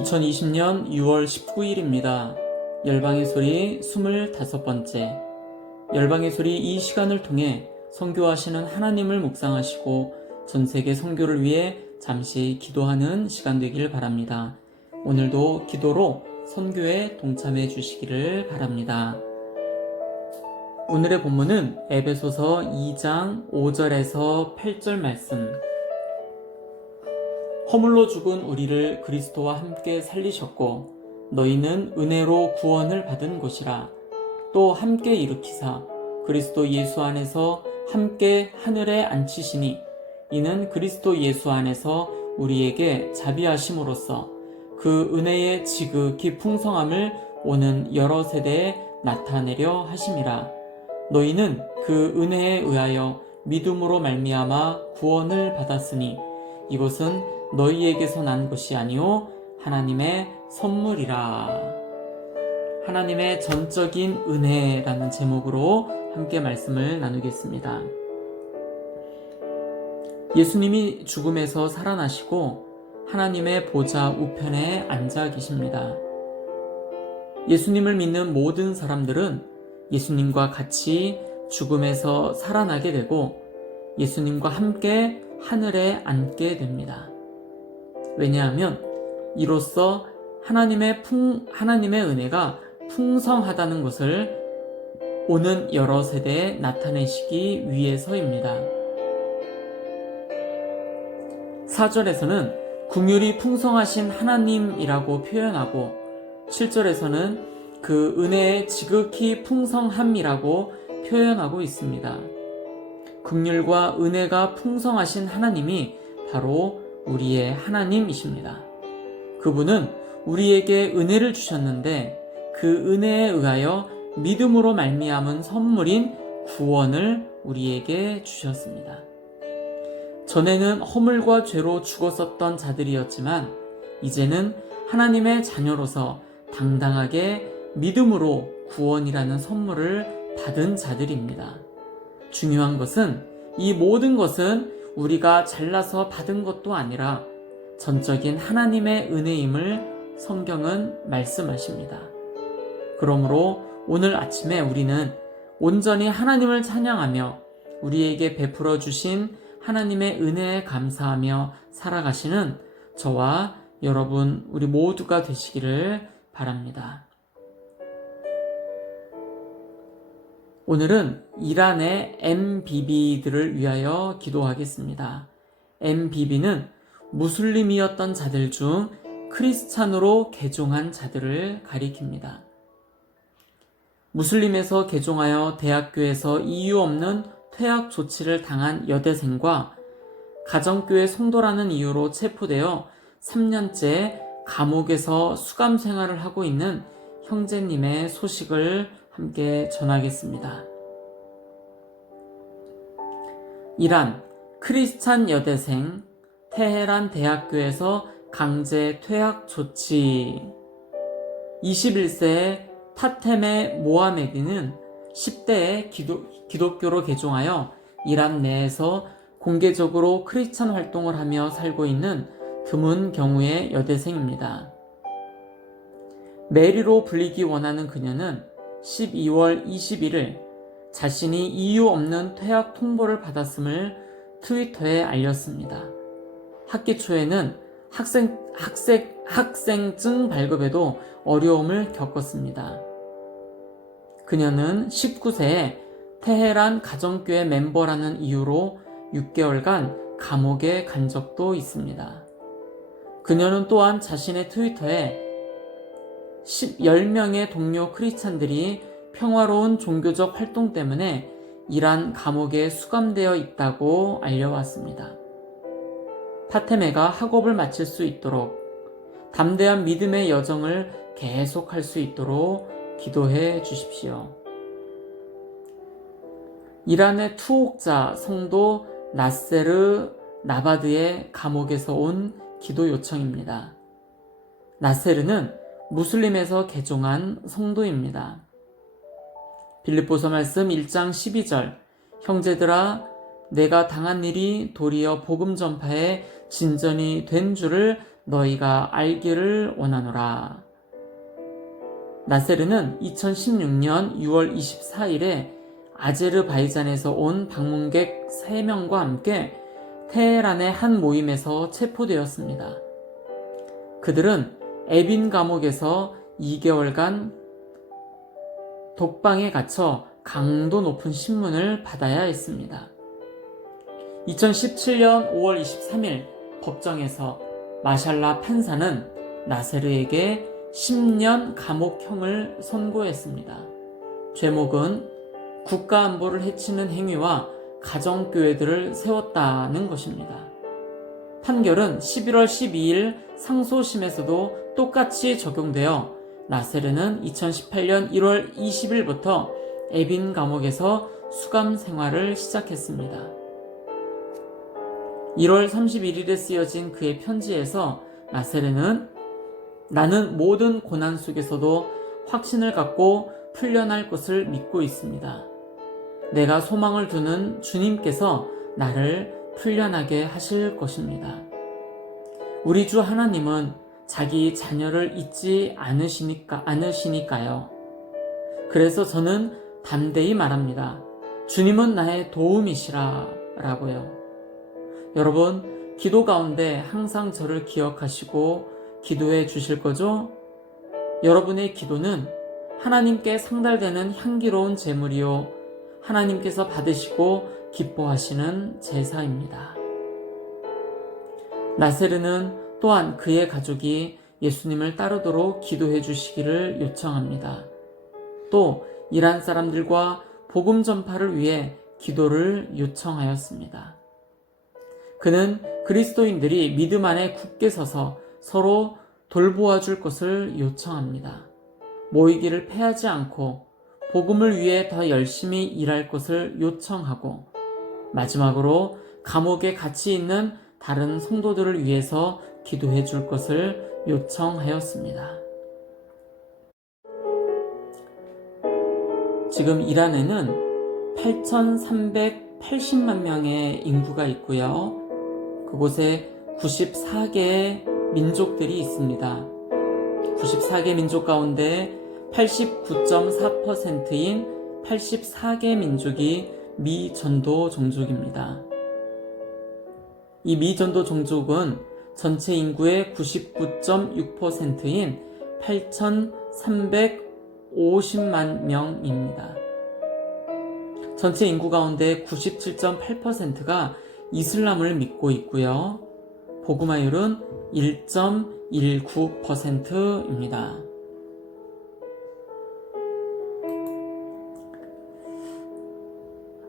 2020년 6월 19일입니다. 열방의 소리 25번째. 열방의 소리 이 시간을 통해 선교하시는 하나님을 묵상하시고 전세계 선교를 위해 잠시 기도하는 시간 되길 바랍니다. 오늘도 기도로 선교에 동참해 주시기를 바랍니다. 오늘의 본문은 에베소서 2장 5절에서 8절 말씀. 허물로 죽은 우리를 그리스도와 함께 살리셨고 너희는 은혜로 구원을 받은 것이라. 또 함께 일으키사 그리스도 예수 안에서 함께 하늘에 앉히시니 이는 그리스도 예수 안에서 우리에게 자비하심으로써 그 은혜의 지극히 풍성함을 오는 여러 세대에 나타내려 하심이라. 너희는 그 은혜에 의하여 믿음으로 말미암아 구원을 받았으니 이것은 너희에게서 난 것이 아니요 하나님의 선물이라. 하나님의 전적인 은혜라는 제목으로 함께 말씀을 나누겠습니다. 예수님이 죽음에서 살아나시고 하나님의 보좌 우편에 앉아 계십니다. 예수님을 믿는 모든 사람들은 예수님과 같이 죽음에서 살아나게 되고 예수님과 함께 하늘에 앉게 됩니다. 왜냐하면 이로써 하나님의 은혜가 풍성하다는 것을 오는 여러 세대에 나타내시기 위해서입니다. 4절에서는 긍휼이 풍성하신 하나님이라고 표현하고 7절에서는 그 은혜의 지극히 풍성함이라고 표현하고 있습니다. 긍휼과 은혜가 풍성하신 하나님이 바로 우리의 하나님이십니다. 그분은 우리에게 은혜를 주셨는데 그 은혜에 의하여 믿음으로 말미암은 선물인 구원을 우리에게 주셨습니다. 전에는 허물과 죄로 죽었었던 자들이었지만 이제는 하나님의 자녀로서 당당하게 믿음으로 구원이라는 선물을 받은 자들입니다. 중요한 것은 이 모든 것은 우리가 잘나서 받은 것도 아니라 전적인 하나님의 은혜임을 성경은 말씀하십니다. 그러므로 오늘 아침에 우리는 온전히 하나님을 찬양하며 우리에게 베풀어 주신 하나님의 은혜에 감사하며 살아가시는 저와 여러분 우리 모두가 되시기를 바랍니다. 오늘은 이란의 MBB들을 위하여 기도하겠습니다. MBB는 무슬림이었던 자들 중 크리스찬으로 개종한 자들을 가리킵니다. 무슬림에서 개종하여 대학교에서 이유 없는 퇴학 조치를 당한 여대생과 가정교회 성도라는 이유로 체포되어 3년째 감옥에서 수감 생활을 하고 있는 형제님의 소식을 함께 전하겠습니다. 이란 크리스찬 여대생 테헤란 대학교에서 강제 퇴학 조치. 21세의 파테메 모하메디는 10대에 기독교로 개종하여 이란 내에서 공개적으로 크리스찬 활동을 하며 살고 있는 드문 경우의 여대생입니다. 메리로 불리기 원하는 그녀는 12월 21일 자신이 이유 없는 퇴학 통보를 받았음을 트위터에 알렸습니다. 학기 초에는 학생증 발급에도 어려움을 겪었습니다. 그녀는 19세에 테헤란 가정교회 멤버라는 이유로 6개월간 감옥에 간 적도 있습니다. 그녀는 또한 자신의 트위터에 10명의 동료 크리스찬들이 평화로운 종교적 활동 때문에 이란 감옥에 수감되어 있다고 알려왔습니다. 파테메가 학업을 마칠 수 있도록 담대한 믿음의 여정을 계속할 수 있도록 기도해 주십시오. 이란의 투옥자 성도 나세르 나바드의 감옥에서 온 기도 요청입니다. 나세르는 무슬림에서 개종한 성도입니다. 빌립보서 말씀 1장 12절. 형제들아 내가 당한 일이 도리어 복음 전파에 진전이 된 줄을 너희가 알기를 원하노라. 나세르는 2016년 6월 24일에 아제르바이잔에서 온 방문객 3명과 함께 테헤란의 한 모임에서 체포되었습니다. 그들은 에빈 감옥에서 2개월간 독방에 갇혀 강도 높은 신문을 받아야 했습니다. 2017년 5월 23일 법정에서 마샬라 판사는 나세르에게 10년 감옥형을 선고했습니다. 죄목은 국가안보를 해치는 행위와 가정교회들을 세웠다는 것입니다. 판결은 11월 12일 상소심에서도 똑같이 적용되어 나세르는 2018년 1월 20일부터 에빈 감옥에서 수감 생활을 시작했습니다. 1월 31일에 쓰여진 그의 편지에서 나세르는 나는 모든 고난 속에서도 확신을 갖고 풀려날 것을 믿고 있습니다. 내가 소망을 두는 주님께서 나를 풀려나게 하실 것입니다. 우리 주 하나님은 자기 자녀를 잊지 않으시니까요. 그래서 저는 담대히 말합니다. 주님은 나의 도움이시라 라고요. 여러분, 기도 가운데 항상 저를 기억하시고 기도해 주실 거죠? 여러분의 기도는 하나님께 상달되는 향기로운 제물이요, 하나님께서 받으시고 기뻐하시는 제사입니다. 나세르는 또한 그의 가족이 예수님을 따르도록 기도해 주시기를 요청합니다. 또 이란 사람들과 복음 전파를 위해 기도를 요청하였습니다. 그는 그리스도인들이 믿음 안에 굳게 서서 서로 돌보아 줄 것을 요청합니다. 모이기를 패하지 않고 복음을 위해 더 열심히 일할 것을 요청하고, 마지막으로 감옥에 갇혀 있는 다른 성도들을 위해서 기도해 줄 것을 요청하였습니다. 지금 이란에는 8,380만 명의 인구가 있고요. 그곳에 94개의 민족들이 있습니다. 94개 민족 가운데 89.4%인 84개 민족이 미전도 종족입니다. 이 미전도 종족은 전체 인구의 99.6%인 8,350만 명입니다. 전체 인구 가운데 97.8%가 이슬람을 믿고 있고요. 복음화율은 1.19%입니다.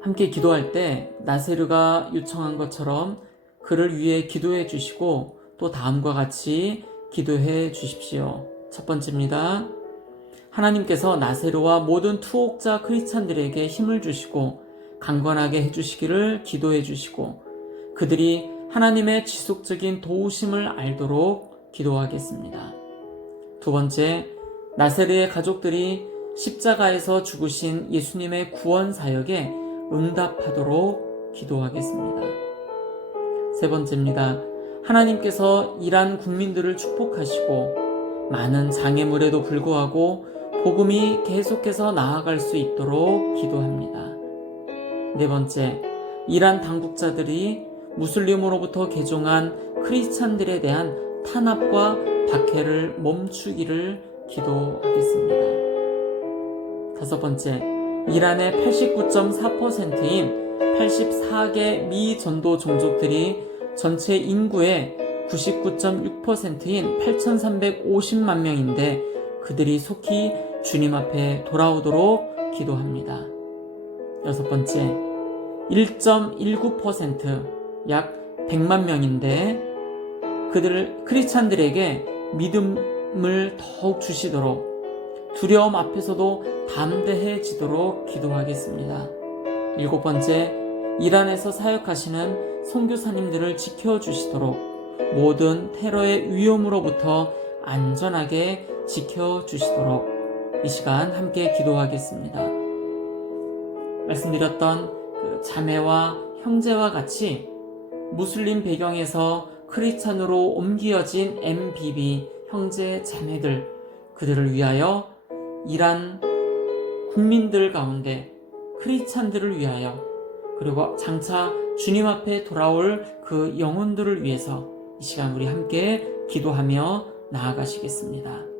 함께 기도할 때 나세르가 요청한 것처럼 그를 위해 기도해 주시고, 또 다음과 같이 기도해 주십시오. 첫 번째입니다. 하나님께서 나세르와 모든 투옥자 크리스찬들에게 힘을 주시고 강건하게 해주시기를 기도해 주시고, 그들이 하나님의 지속적인 도우심을 알도록 기도하겠습니다. 두 번째, 나세르의 가족들이 십자가에서 죽으신 예수님의 구원 사역에 응답하도록 기도하겠습니다. 세 번째입니다. 하나님께서 이란 국민들을 축복하시고 많은 장애물에도 불구하고 복음이 계속해서 나아갈 수 있도록 기도합니다. 네 번째, 이란 당국자들이 무슬림으로부터 개종한 크리스찬들에 대한 탄압과 박해를 멈추기를 기도하겠습니다. 다섯 번째, 이란의 89.4%인 84개 미전도 종족들이 전체 인구의 99.6%인 8,350만 명인데 그들이 속히 주님 앞에 돌아오도록 기도합니다. 여섯 번째, 1.19%, 약 100만 명인데 크리스찬들에게 믿음을 더욱 주시도록, 두려움 앞에서도 담대해지도록 기도하겠습니다. 일곱 번째, 이란에서 사역하시는 선교사님들을 지켜주시도록 모든 테러의 위험으로부터 안전하게 지켜주시도록 이 시간 함께 기도하겠습니다. 말씀드렸던 그 자매와 형제와 같이 무슬림 배경에서 크리스찬으로 옮겨진 MBB 형제 자매들, 그들을 위하여 이란 국민들 가운데 크리스찬들을 위하여, 그리고 장차 주님 앞에 돌아올 그 영혼들을 위해서 이 시간 우리 함께 기도하며 나아가시겠습니다.